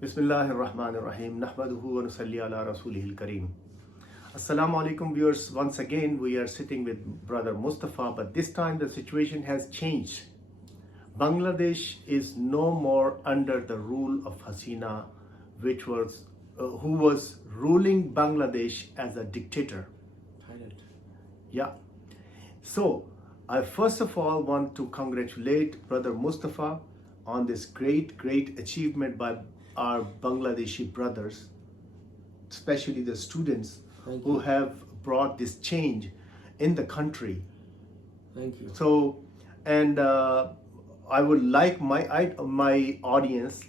Bismillahir Rahmanir Rahim. Nahmaduhu wa nusalli ala rasulihil kareem. Assalamu alaikum viewers. Once again we are sitting with brother Mustafa, but this time the situation has changed. Bangladesh is no more under the rule of Hasina, who was ruling Bangladesh as a dictator. Thailand. Yeah. So I first of all want to congratulate brother Mustafa on this great achievement by our Bangladeshi brothers, especially the students Thank who you. have brought this change in the country. Thank you. So, and I would like my audience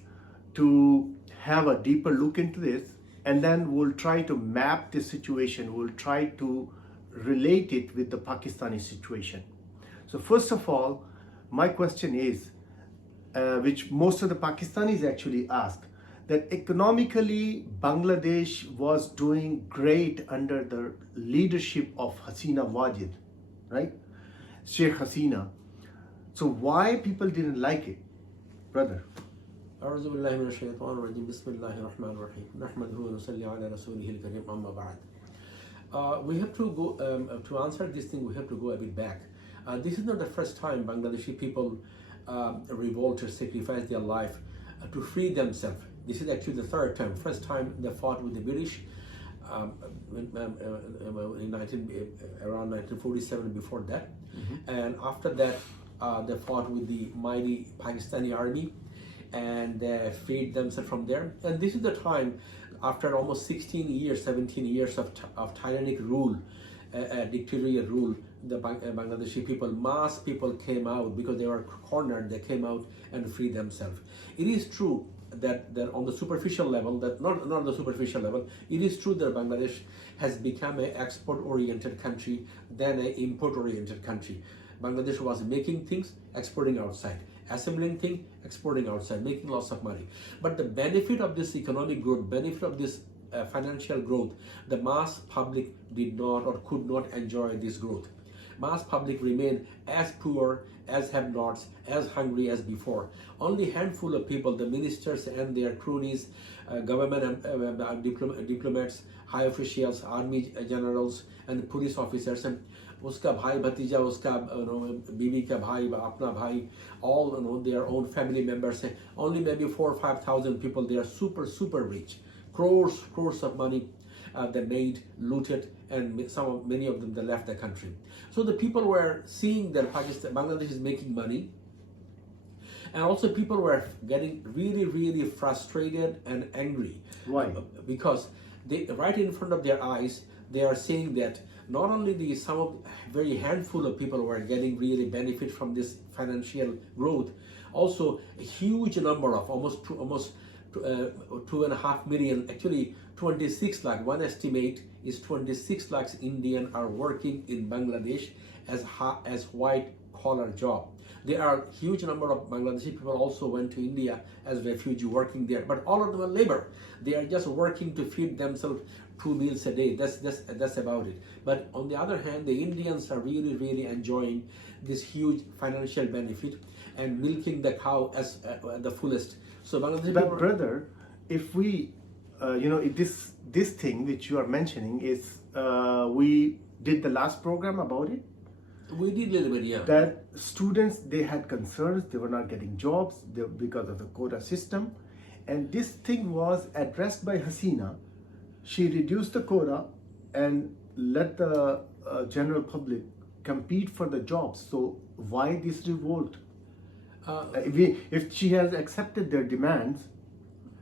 to have a deeper look into this, and then we'll try to map the situation. We'll try to relate it with the Pakistani situation. So first of all, my question is, which most of the Pakistanis actually ask, that economically Bangladesh was doing great under the leadership of Hasina Wajid, right? Sheikh Hasina. So why people didn't like it, brother? أعوذ بالله من الشيطان الرجيم بسم الله الرحمن الرحيم نحمده ونصلي على رسوله الكريم أما بعد. We have to go to answer this thing. We have to go a bit back. This is not the first time Bangladeshi people revolt or sacrifice their life to free themselves. This is actually the third time. First time they fought with the British around 1947. Before that, and after that they fought with the mighty Pakistani army, and they freed themselves from there. And this is the time, after almost 16 years, 17 years of tyrannic rule, dictatorial rule, the Bangladeshi people, mass people came out because they were cornered. They came out and freed themselves. It is true that on the superficial level, that not on the superficial level, it is true that Bangladesh has become an export-oriented country than an import-oriented country. Bangladesh was making things, exporting outside, assembling things, exporting outside, making lots of money. But the benefit of this economic growth, benefit of this financial growth, the mass public did not or could not enjoy this growth. Mass public remained as poor, as have-nots, as hungry as before. Only handful of people, the ministers and their cronies, government diplomats, high officials, army generals, and police officers, and uska bhai bhatija, uska bibi ka bhai, apna bhai, all their own family members. Only maybe 4,000 or 5,000 people. They are super rich, crores of money. They made, looted, and many of them they left the country. So the people were seeing that Bangladesh is making money, and also people were getting really frustrated and angry. Why? Because they, right in front of their eyes, they are saying that not only very handful of people were getting really benefit from this financial growth, also a huge number of almost 2.5 million, actually 26 lakh, one estimate is 26 lakhs Indian are working in Bangladesh as white collar job. There are huge number of Bangladeshi people also went to India as refugee working there, but all of them are labor. They are just working to feed themselves 2 meals a day. That's about it. But on the other hand, the Indians are really enjoying this huge financial benefit and milking the cow as the fullest. So Bangladeshi But brother, if we, this thing which you are mentioning is, we did the last program about it. We did a little bit, yeah. That students, they had concerns, they were not getting jobs because of the quota system. And this thing was addressed by Hasina. She reduced the quota and let the general public compete for the jobs. So why this revolt? If she has accepted their demands,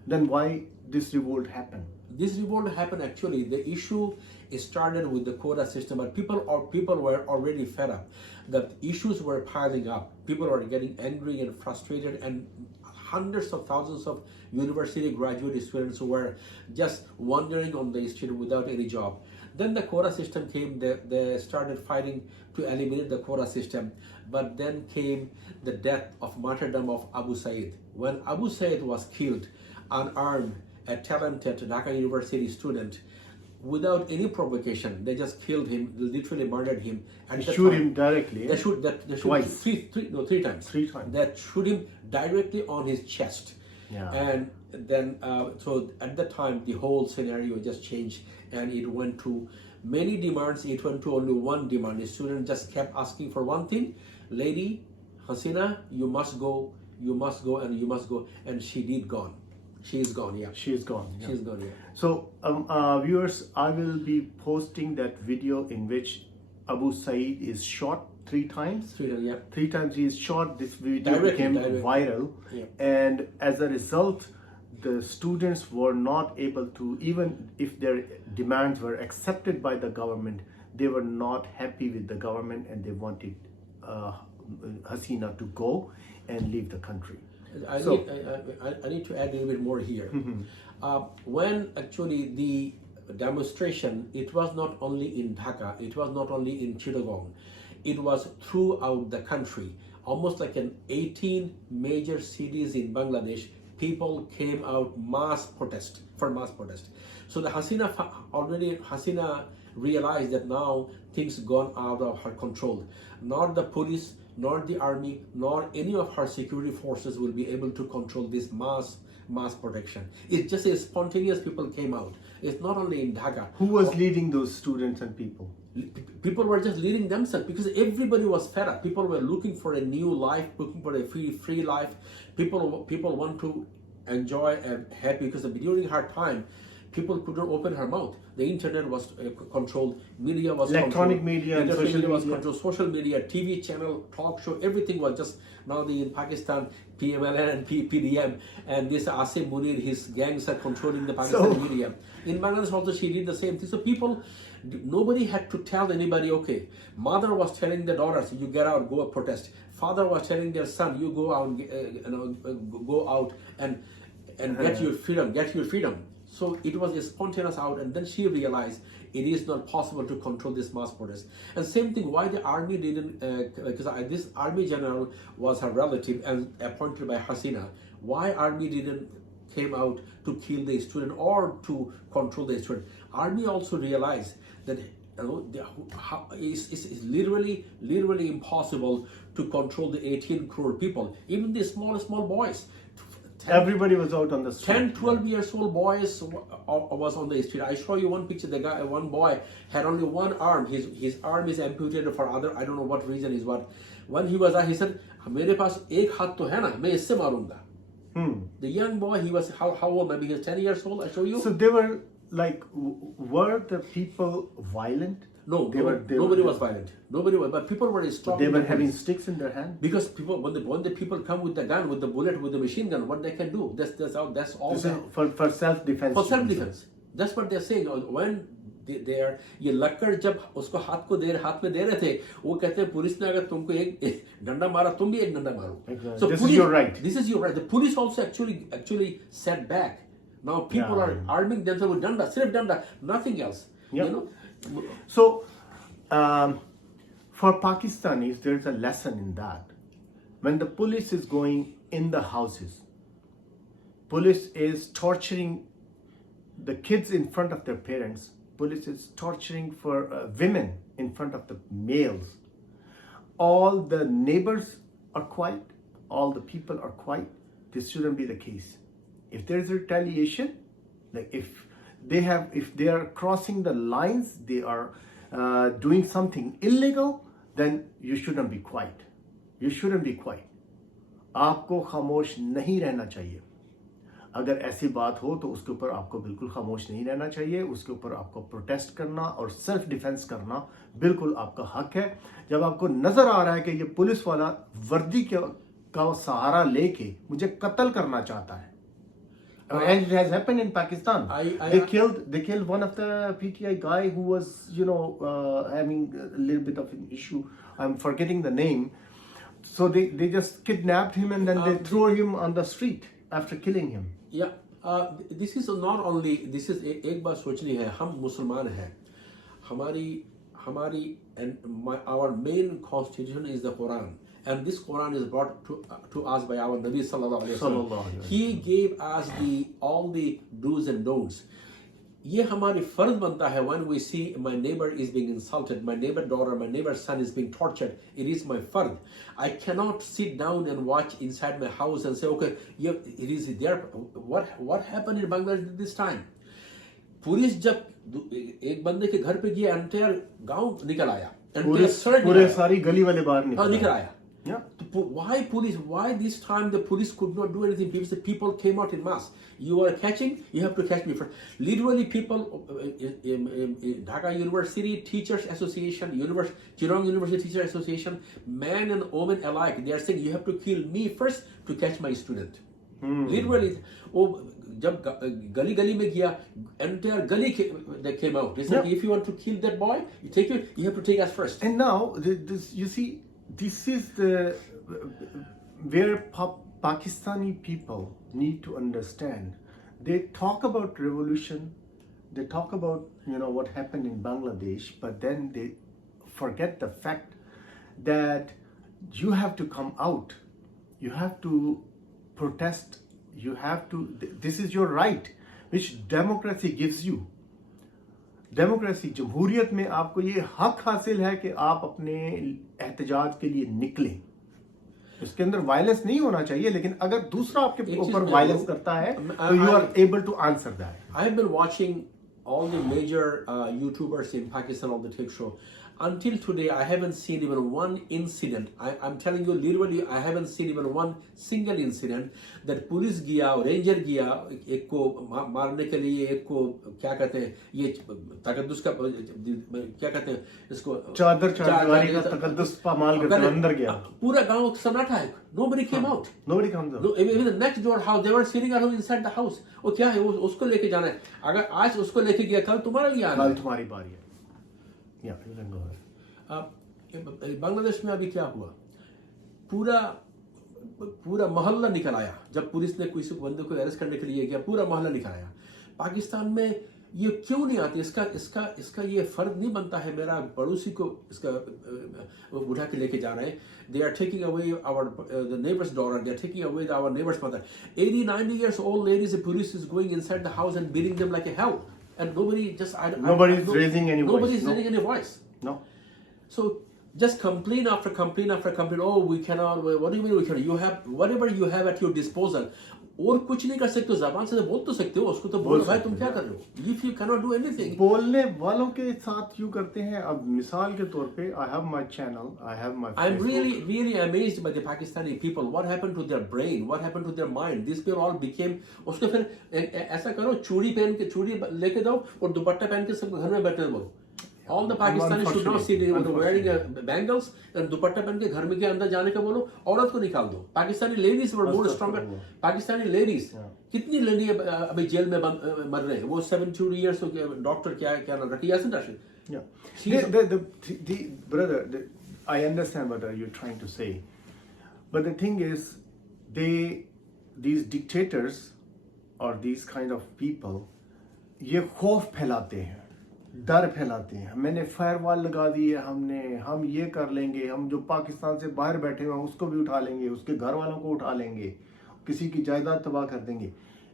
then why this revolt happened? This revolt happened actually. The issue started with the quota system, but people were already fed up. The issues were piling up. People were getting angry and frustrated, and hundreds of thousands of university graduate students who were just wandering on the street without any job. Then the quota system came. They started fighting to eliminate the quota system. But then came the death of martyrdom of Abu Said. When Abu Said was killed, unarmed, a talented Dhaka University student, without any provocation, they just killed him, literally murdered him. And shoot him directly. They shoot twice. Three times. Three times. They shoot him directly on his chest. Yeah. And then so at that time the whole scenario just changed, and it went to many demands. It went to only one demand. The student just kept asking for one thing: lady Hasina, you must go, and you must go. And she did gone. She is gone. Yeah, She is gone. Yeah. she's gone. Yeah. So, viewers, I will be posting that video in which Abu Saeed is shot 3 times. Yeah. 3 times he is shot. This video Directly, became directly. viral, Yeah. and as a result, the students were not able to, even if their demands were accepted by the government, they were not happy with the government, and they wanted Hasina to go and leave the country. I need to add a little bit more here. When actually the demonstration, it was not only in Dhaka, it was not only in Chittagong, it was throughout the country. Almost like in 18 major cities in Bangladesh, people came out mass protest. So the Hasina realized that now things gone out of her control. Not the police, nor the army, nor any of her security forces will be able to control this mass protection. It's just a spontaneous people came out. It's not only in Dhaka. Who was leading those students and people? People were just leading themselves because everybody was fed up. People were looking for a new life, looking for a free life. People want to enjoy and happy, because during her time, people couldn't open her mouth. The internet was controlled, media was Electronic controlled, media and social was media. controlled, social media, TV channel, talk show, everything was just now in Pakistan, PMLN and PDM, and this Asim Munir, his gangs are controlling the Pakistani media. In Bangladesh also she did the same thing. So people, nobody had to tell anybody, okay. Mother was telling the daughters, you get out, go protest. Father was telling their son, you go out, go out and get your freedom. So it was a spontaneous out, and then she realized it is not possible to control this mass protest. And same thing, why the army didn't, because this army general was her relative and appointed by Hasina. Why army didn't came out to kill the student or to control the student? Army also realized that it's literally impossible to control the 18 crore people, even the small boys. Everybody was out on the street. 10, 12 years old boys was on the street. I show you one picture. One boy had only one arm. His arm is amputated for other. I don't know what reason is what. When he was there, he said, "मेरे पास एक हाथ तो है ना, मैं इससे मारूंगा." The young boy, he was how old? Maybe he was 10 years old. I show you. So they were like, were the people violent? No, nobody was violent. Nobody was, but people were stopping. They were having sticks in their hand. Because people, when the people come with the gun, with the bullet, with the machine gun, what they can do? That's all. For self-defense. For self-defense. That's what they're saying. When they are, ये लक्कड़ जब उसको हाथ में दे रहे थे, वो कहते हैं पुलिस ने अगर तुमको एक डंडा मारा, तुम भी एक डंडा मारो. So this is your right. This is your right. The police also actually set back. Now people are arming themselves with danda, sirf danda, nothing else. Yep. You know. So, for Pakistanis, there's a lesson in that. When the police is going in the houses, police is torturing the kids in front of their parents. Police is torturing for women in front of the males. All the neighbors are quiet. All the people are quiet. This shouldn't be the case. If there is retaliation, like if they are crossing the lines, they are doing something illegal, then you shouldn't be quiet. You shouldn't be quiet. आपको खामोश नहीं रहना चाहिए. अगर ऐसी बात हो तो उसके ऊपर आपको बिल्कुल खामोश नहीं रहना चाहिए. उसके ऊपर आपको प्रोटेस्ट करना और सेल्फ डिफेंस करना बिल्कुल आपका हक है. जब आपको नजर आ रहा है कि ये पुलिस वाला वर्दी का सहारा लेके मुझे कत्ल करना चाहता है. And it has happened in Pakistan. They killed one of the PTI guy who was, having a little bit of an issue. I'm forgetting the name. So they just kidnapped him and then they threw him on the street after killing him. Yeah. This is not only. This is एक बात सोचनी है. हम मुसलमान हैं. हमारी our main constitution is the Quran. And this Quran is brought to us by our Nabi sallallahu alaihi wasallam. He gave us all the do's and don'ts. ये हमारी फर्ज बनता है when we see my neighbor is being insulted, my neighbor daughter, my neighbor son is being tortured. It is my fard. I cannot sit down and watch inside my house and say, okay, yeah, it is there. What happened in Bangladesh this time? Police जब एक बंदे के घर पे गया, entire गांव निकल आया, पूरे सारी गली वाले बाहर निकल आया. Yeah. Why police? Why this time the police could not do anything? Because the people came out in mass. You are catching, you have to catch me first. Literally, people, Dhaka University Teachers Association, Chirong University Teachers Association, men and women alike, they are saying you have to kill me first to catch my student. Literally, जब गली गली में गया, entire गली they came out. They said, if you want to kill that boy, you have to take us first. And now, this, you see, this is the where Pakistani people need to understand. They talk about revolution, they talk about what happened in Bangladesh, but then they forget the fact that you have to come out, you have to protest, you have to. This is your right, which democracy gives you. Democracy, जमहूरियत में आपको ये हक हासिल है कि आप अपने एहतजाज के लिए निकलें. उसके अंदर वायलेंस नहीं होना चाहिए, लेकिन अगर दूसरा आपके ऊपर वायलेंस करता है तो you are able to answer that. I have been watching all the major YouTubers in Pakistan on the Tech Show. Until today, I haven't seen even one incident. I'm telling you, literally, I haven't seen even one single incident that police गया, ranger गया, एक को मारने के लिए, एक को क्या कहते हैं, ये तकद्दुस का क्या कहते हैं इसको, चादर का तकद्दुस पामाल करके अंदर गया. पूरा गांव सन्नाटा है. Nobody came out. Nobody comes out. Even the next door house, they were sitting around inside the house. वो क्या है, उसको लेके जाना है. अगर आज उसको लेके गया, कल तुम्हारा लिए आना है. कल तुम्हारी बारी है. बांग्लादेश में अभी क्या हुआ, पूरा मोहल्ला निकल आया. जब पुलिस ने किसी बंदे को अरेस्ट करने के लिए गया, पूरा मोहल्ला निकल आया. पाकिस्तान में ये क्यों नहीं आती? इसका ये फर्ज नहीं बनता है. मेरा पड़ोसी को इसका उठा के लेके जा रहे हैं. They are taking away the neighbor's daughter. They are taking away our neighbor's mother. 80, 90 years old ladies, the police is going inside the house and beating them like a hell. And nobody raising any voice. Nobody's raising any voice. No. So just complain after complain after complain. Oh, we cannot. What do you mean we cannot? You have whatever you have at your disposal. और कुछ नहीं कर सकते हो. ज़बान से बोल तो सकते हो, उसको तो बोलो भाई तुम क्या कर रहे हो. If you cannot do anything. बोलने वालों के साथ यूँ करते हैं. अब मिसाल के तौर पे, I have my channel, I have my Facebook. I'm really amazed by the Pakistani people. What happened to their brain? What happened to their mind? These people all became. उसको फिर ऐसा करो, चूड़ी लेके दो और दुपट्टा पहन के सब घर में बैठे बोलो. All the Pakistanis should now sit wearing bangles and dupatta पहन के घर में के अंदर जाने का बोलो. औरत को निकाल दो. Pakistani ladies were more stronger. Pakistani ladies कितनी लेडी अभी जेल में मर रहे हैं. वो 72 years डॉक्टर क्या नाम रखी Yasin Rashid. The brother, I understand what you're trying to say, but the thing is, these dictators or these kind of people, ये खौफ फैलाते हैं, डर फैलाते हैं. मैंने फायरवॉल लगा दी है, हम ये कर लेंगे, हम जो पाकिस्तान से बाहर बैठे हुए हैं उसको भी उठा लेंगे, उसके घर वालों को उठा लेंगे, किसी की जायदाद तबाह कर देंगे.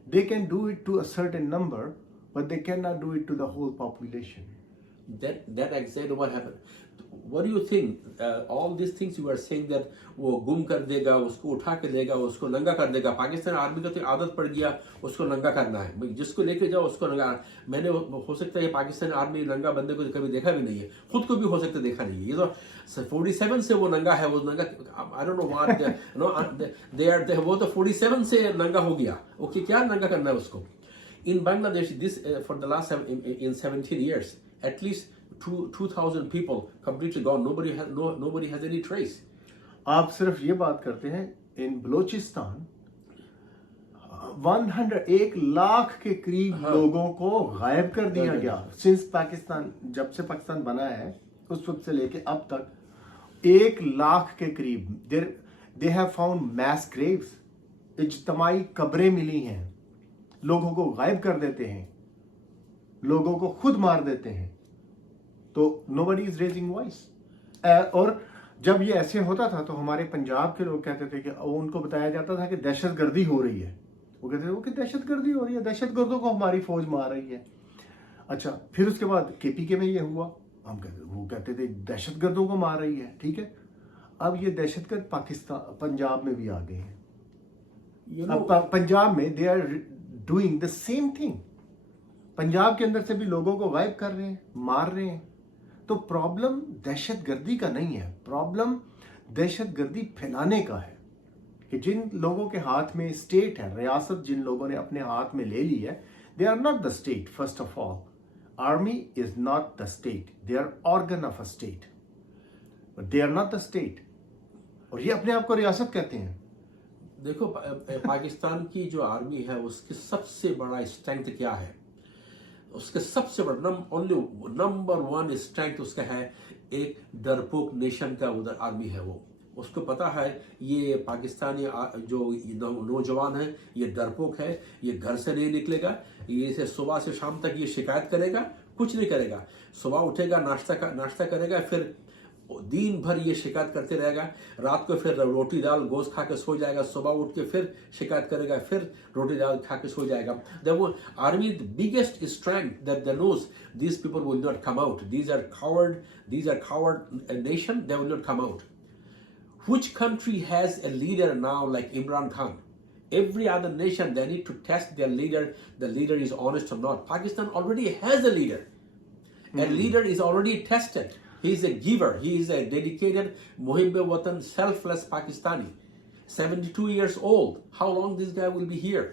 They can do it to a certain number, but they cannot do it to the whole population. That exactly what happened. What do you think? All these things you are saying that वो गुम कर देगा, उसको उठा के लेगा, उसको नंगा कर देगा. पाकिस्तान आर्मी का तो आदत पड़ गया उसको नंगा करना है. जिसको लेके जाओ उसको नंगा. मैंने हो सकता है पाकिस्तान आर्मी नंगा बंदे को कभी देखा भी नहीं है, खुद को भी हो सकता है देखा नहीं है. ये तो 47 से वो नंगा है. वो नंगा I don't know what वो तो 47 से नंगा हो गया. ओके, क्या नंगा करना है उसको. In Bangladesh, this for the last in 17 years, at least 2,000 people completely gone. Nobody has any trace. आप सिर्फ ये बात करते हैं. इन बलोचिस्तान 101 लाख के करीब लोगों को गायब कर दिया गया. सिंस पाकिस्तान, जब से पाकिस्तान बना है उस वक्त से लेके अब तक 1 लाख के करीब. They have found mass graves. इज्तमाई कब्रें मिली हैं. लोगों को गायब कर देते हैं, लोगों को खुद मार देते हैं. तो nobody is raising voice. और जब ये ऐसे होता था तो हमारे पंजाब के लोग कहते थे कि उनको बताया जाता था कि दहशतगर्दी हो रही है. वो कहते थे कि दहशतगर्दी हो रही है, दहशतगर्दों को हमारी फौज मार रही है. अच्छा, फिर उसके बाद केपीके में ये हुआ, हम कहते वो कहते थे दहशतगर्दों को मार रही है, ठीक है। अब ये दहशतगर्द पाकिस्तान पंजाब में भी आ गए हैं। You अब know, पंजाब में they are doing the same thing. Punjab के अंदर से भी लोगों को गायब कर रहे हैं, मार रहे हैं। तो प्रॉब्लम दहशतगर्दी का नहीं है, प्रॉब्लम दहशतगर्दी फैलाने का है कि जिन लोगों के हाथ में स्टेट है, रियासत जिन लोगों ने अपने हाथ में ले ली है, they are not the state. First of all, army is not the state, they are organ of a state, they are not the state. और ये अपने आप को रियासत कहते हैं। देखो पाकिस्तान की जो आर्मी है उसकी सबसे बड़ा स्ट्रेंथ क्या है? उसके सबसे बड़ा नंबर वन स्ट्रेंथ उसका है, एक डरपोक नेशन का उधर आर्मी है। वो उसको पता है ये पाकिस्तानी जो नौजवान है ये डरपोक है, ये घर से नहीं निकलेगा, ये से सुबह से शाम तक ये शिकायत करेगा, कुछ नहीं करेगा। सुबह उठेगा, नाश्ता करेगा, फिर दिन भर ये शिकायत करते रहेगा, रात को फिर रोटी दाल गोश्त खा के सो जाएगा, सुबह उठ के फिर शिकायत करेगा, फिर रोटी दाल खा के सो जाएगा। वो army the biggest strength that they knows these people will not come out, these are coward nation, they will not come out. Which country has a leader now like Imran Khan? Every other nation, they need to test their leader, the leader is honest or not. Pakistan already has a leader. A leader is already tested. He is a giver. He is a dedicated, Muhibbe-Watan, selfless Pakistani. 72 years old. How long this guy will be here?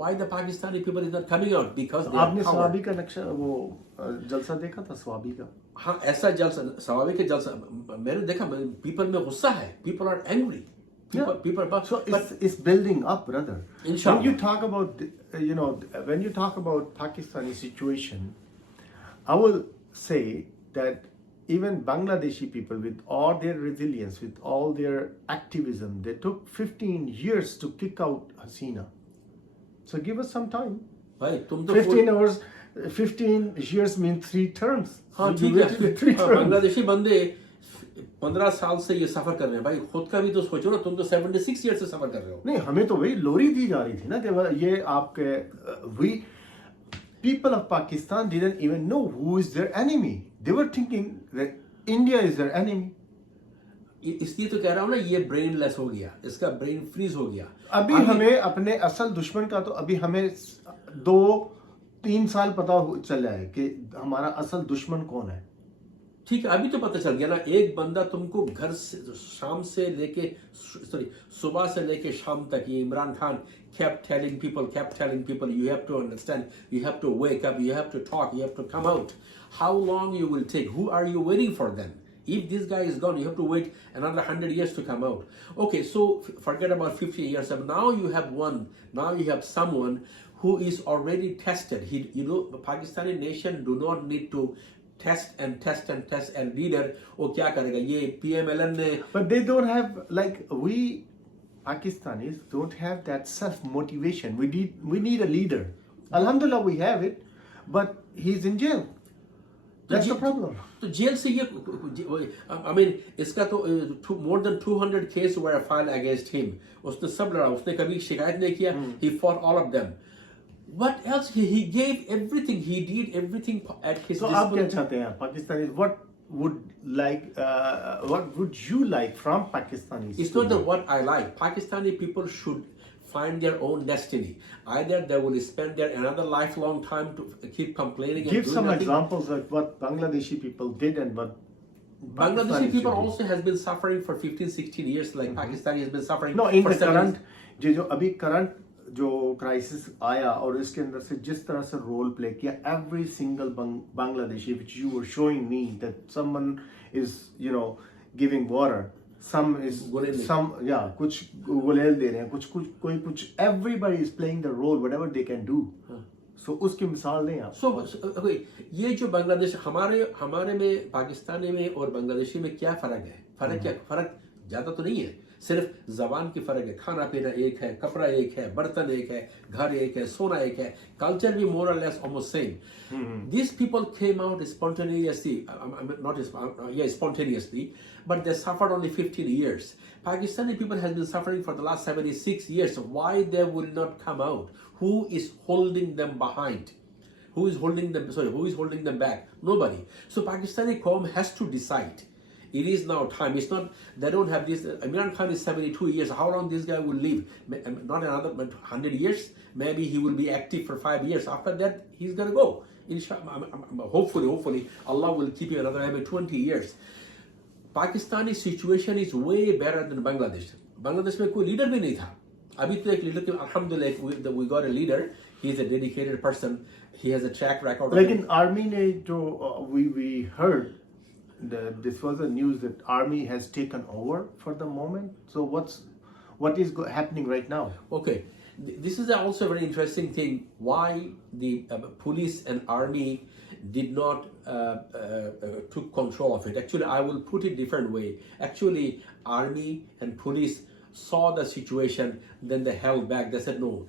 Why the Pakistani people is not coming out? Because they are आपने coward. Swabi का नक्शा वो जलसा देखा था, स्वाबी का? हाँ, ऐसा जलसा, स्वाभाविक के जलसा मैंने देखा। पीपल में गुस्सा है, people are angry, So it's building up, brother. Inshallah. When you talk about, when you talk about Pakistani situation, I will say that even Bangladeshi people, with all their resilience, with all their activism, they took 15 years to kick out Hasina. So give us some time. भाई तुम तो 15 hours, 15 years means 3 terms. हाँ You ठीक waited है, 3 terms. Bangladeshi बंदे 15 साल से ये सफर कर रहे हैं। भाई खुद का भी तो सोचो ना, तुम तो 76 ईयर से सफर कर रहे हो। नहीं, हमें तो वही लोरी दी जा रही थी ना कि ये आपके we people of Pakistan didn't even know who is their enemy. They were thinking that India is their enemy. इसलिए तो कह रहा हूँ ना, ये ब्रेनलेस हो गया, इसका ब्रेन फ्रीज हो गया। अभी हमें अपने असल दुश्मन का तो अभी हमें 2-3 साल पता चला है कि हमारा असल दुश्मन कौन है। ठीक है, अभी तो पता चल गया ना। एक बंदा तुमको घर से शाम से लेके सुबह से लेके शाम तक, ये Imran Khan kept telling people you have to understand, you have to wake up, you have to talk, you have to come out. How long you will take? Who are you waiting for then? If this guy is gone, you have to wait another 100 years to come out. Okay, so forget about 50 years. Now you have now you have someone who is already tested. The Pakistani nation do not need to test and leader वो क्या करेगा? ये PMLN ने, but they don't have, like, we Pakistanis don't have that self motivation. We need a leader. Alhamdulillah we have it, but he's in jail. That's the problem. तो jail से ये I mean इसका तो more than 200 cases were filed against him. उसने सब लड़ा, उसने कभी शिकायत नहीं किया. He fought all of them. What else? He gave everything. He did everything at his disposal. So आप क्या चाहते हैं Pakistanis? What would you like from Pakistanis? It's not what I like. Pakistani people should find their own destiny. Either they will spend their another lifelong time to keep complaining. Give and some nothing. examples of what Bangladeshi people did and what Bangladeshi people also has been suffering for 15-16 years, like Pakistani has been suffering. No, in for the current, जो अभी current जो crisis आया और इसके अंदर से जिस तरह से रोल प्ले किया, every single Bangladeshi, which you were showing me that someone is giving water, कुछ गुलेल दे रहे हैं, कुछ everybody is playing the role whatever they can do. So उसकी मिसाल दें आप. So ये जो बांग्लादेश, हमारे में पाकिस्तानी में और बांग्लादेशी में क्या फर्क है? फर्क ज्यादा तो नहीं है, सिर्फ जबान की फर्क है। खाना पीना एक है, कपड़ा एक है, बर्तन एक है, घर एक है, सोना एक है, कल्चर भी more or less almost same. These people came out spontaneously, spontaneously, but they suffered only 15 years. Pakistani people has been suffering for the last 76 years. Why they will not come out? Who is holding them behind? Who is holding them? Sorry, who is holding them back? Nobody. So Pakistani Qawm has to decide. It is now time. It's not, they don't have this. Imran Khan is 72 years. How long this guy will live? Not another 100 years. Maybe he will be active for 5 years. After that, he's going to go. Hopefully, Allah will keep him another maybe 20 years. Pakistani situation is way better than Bangladesh. Bangladesh में कोई leader भी नहीं था. अभी तो एक leader के alhamdulillah we got a leader. He is a dedicated person. He has a track record. लेकिन army ने जो we heard this was the news that army has taken over for the moment. So what is happening right now? Okay, this is also a very interesting thing. Why the police and army did not took control of it. Actually, I will put it different way. Actually, army and police saw the situation, then they held back. They said no.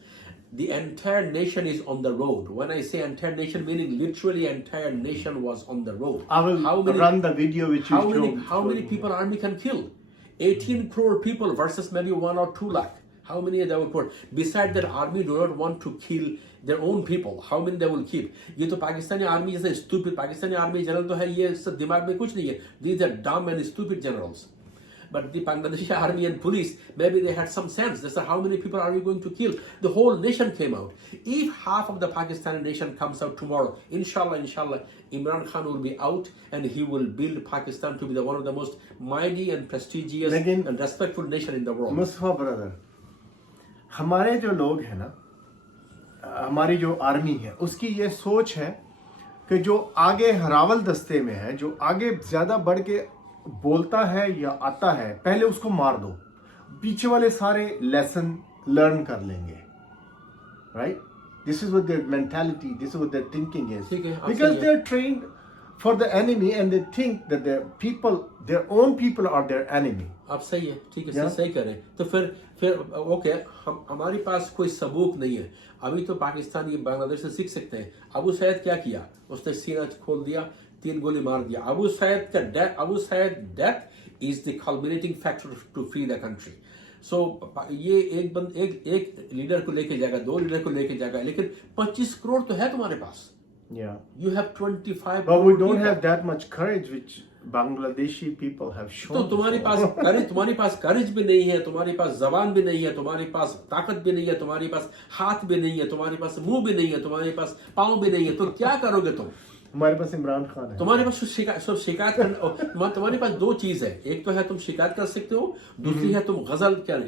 The entire nation is on the road. When I say entire nation, meaning literally entire nation was on the road. I will run the video which you showed. How many people army can kill? 18 crore people versus maybe 1 or 2 lakh. How many they will put? Besides that, army do not want to kill their own people. How many they will keep? ये तो Pakistani army जैसे stupid Pakistani army general तो है, ये सब दिमाग में कुछ नहीं है. These are dumb and stupid generals. But the Bangladeshi army and police, maybe they had some sense. They said, how many people are we going to kill? The whole nation came out. If half of the Pakistani nation comes out tomorrow, inshallah, Imran Khan will be out and he will build Pakistan to be one of the most mighty and prestigious and respectful nation in the world. Mustafa brother, हमारे जो लोग हैं ना, हमारी जो army है, उसकी ये सोच है कि जो आगे हरावल दस्ते में है, जो आगे ज्यादा बढ़ के बोलता है या आता है, पहले उसको मार दो, पीछे वाले सारे लेसन लर्न कर लेंगे, right? This is what their mentality, this is what their thinking is, because they're trained for the enemy and they think that their people, their own people are their enemy. आप सही है, ठीक है, सही करें. तो फिर ओके, हमारे पास कोई सबूत नहीं है. अभी तो पाकिस्तान ये बांग्लादेश से सीख सकते हैं. अबू सैद क्या किया? उसने सीना खोल दिया, 3 गोली मार दिया. Abu Sayeed death is the culminating factor to free the country. So ये एक लीडर को लेके जाएगा, 2 लीडर को लेके जाएगा, लेकिन 25 करोड़ तो है तुम्हारे पास. Yeah. You have 25. But we don't have that much courage which Bangladeshi people have shown. तो तुम्हारे पास करेज भी नहीं है, तुम्हारे पास जबान भी नहीं है, तुम्हारे पास ताकत भी नहीं है, तुम्हारे पास हाथ भी नहीं है, तुम्हारे पास मुंह भी नहीं है, तुम्हारे पास पाँव भी नहीं है, तो क्या करोगे तुम? हमारे पास इमरान खान है. तुम्हारे पास शिकायत करना, तुम्हारे पास 2 चीज है. एक तो है तुम शिकायत कर सकते हो, दूसरी है तुम गजल क्या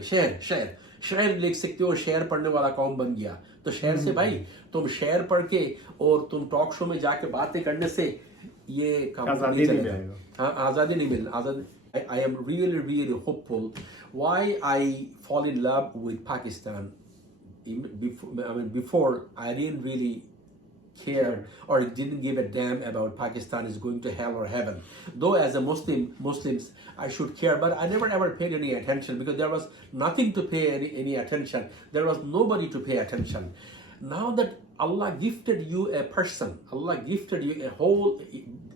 शेर लिख सकते हो. शेर पढ़ने वाला कौम बन गया. तो शेर से भाई तुम शेर पढ़ के और तुम टॉक शो में जाके बातें करने से ये काम आजादी नहीं मिलेगा. हाँ, आजादी नहीं मिलेगी. आजादी. I am really hopeful. Why I fall in love with Pakistan? Before I didn't really care or didn't give a damn about Pakistan is going to hell or heaven. Though as a Muslims I should care, but I never ever paid any attention because there was nothing to pay any attention. There was nobody to pay attention. Now that Allah gifted you a person, Allah gifted you a whole.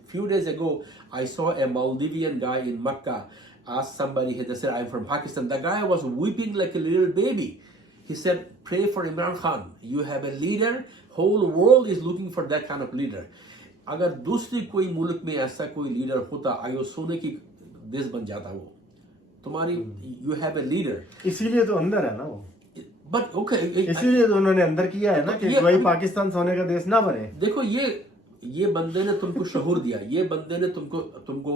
Few days ago, I saw a Maldivian guy in Mecca ask somebody, they said, I'm from Pakistan. The guy was weeping like a little baby. He said, pray for Imran Khan. You have a leader. Whole world is looking for that kind of leader. अगर दूसरी कोई मुल्क में ऐसा कोई leader होता, आयो सोने की देश बन जाता वो. तुम्हारी you have a leader. इसीलिए तो अंदर है ना वो. But okay. इसीलिए तो उन्होंने अंदर किया है ना कि वही पाकिस्तान सोने का देश ना बने. देखो ये बंदे ने तुमको शहूर दिया, ये बंदे ने तुमको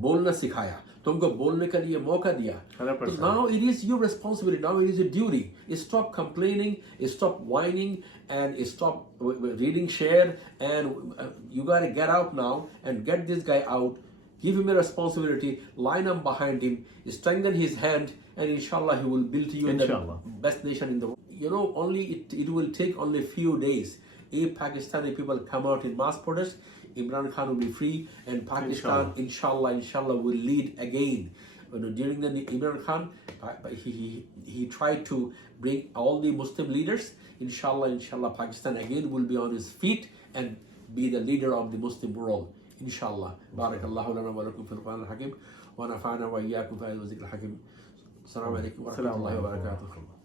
बोलना सिखाया, तुमको बोलने का लिए मौका दिया. So now it is your responsibility, now it is your duty. Stop complaining, stop whining, and stop reading share, and you gotta get out now and get this guy out. Give him a responsibility, line up behind him, strengthen his hand, and inshallah he will build you the best nation in the world. You know, it will take only a few days. If Pakistani people come out in mass protest, Imran Khan will be free, and Pakistan, inshallah, will lead again. During the Imran Khan, he tried to bring all the Muslim leaders. Inshallah, Pakistan again will be on his feet and be the leader of the Muslim world. Inshallah. Barakallahu lana wa lakum fil Quran al-Hakim wa nafa'ana wa iyyakum fi ayati wa zikr al-Hakim. Assalamu alaikum wa rahmatullahi wa barakatuh.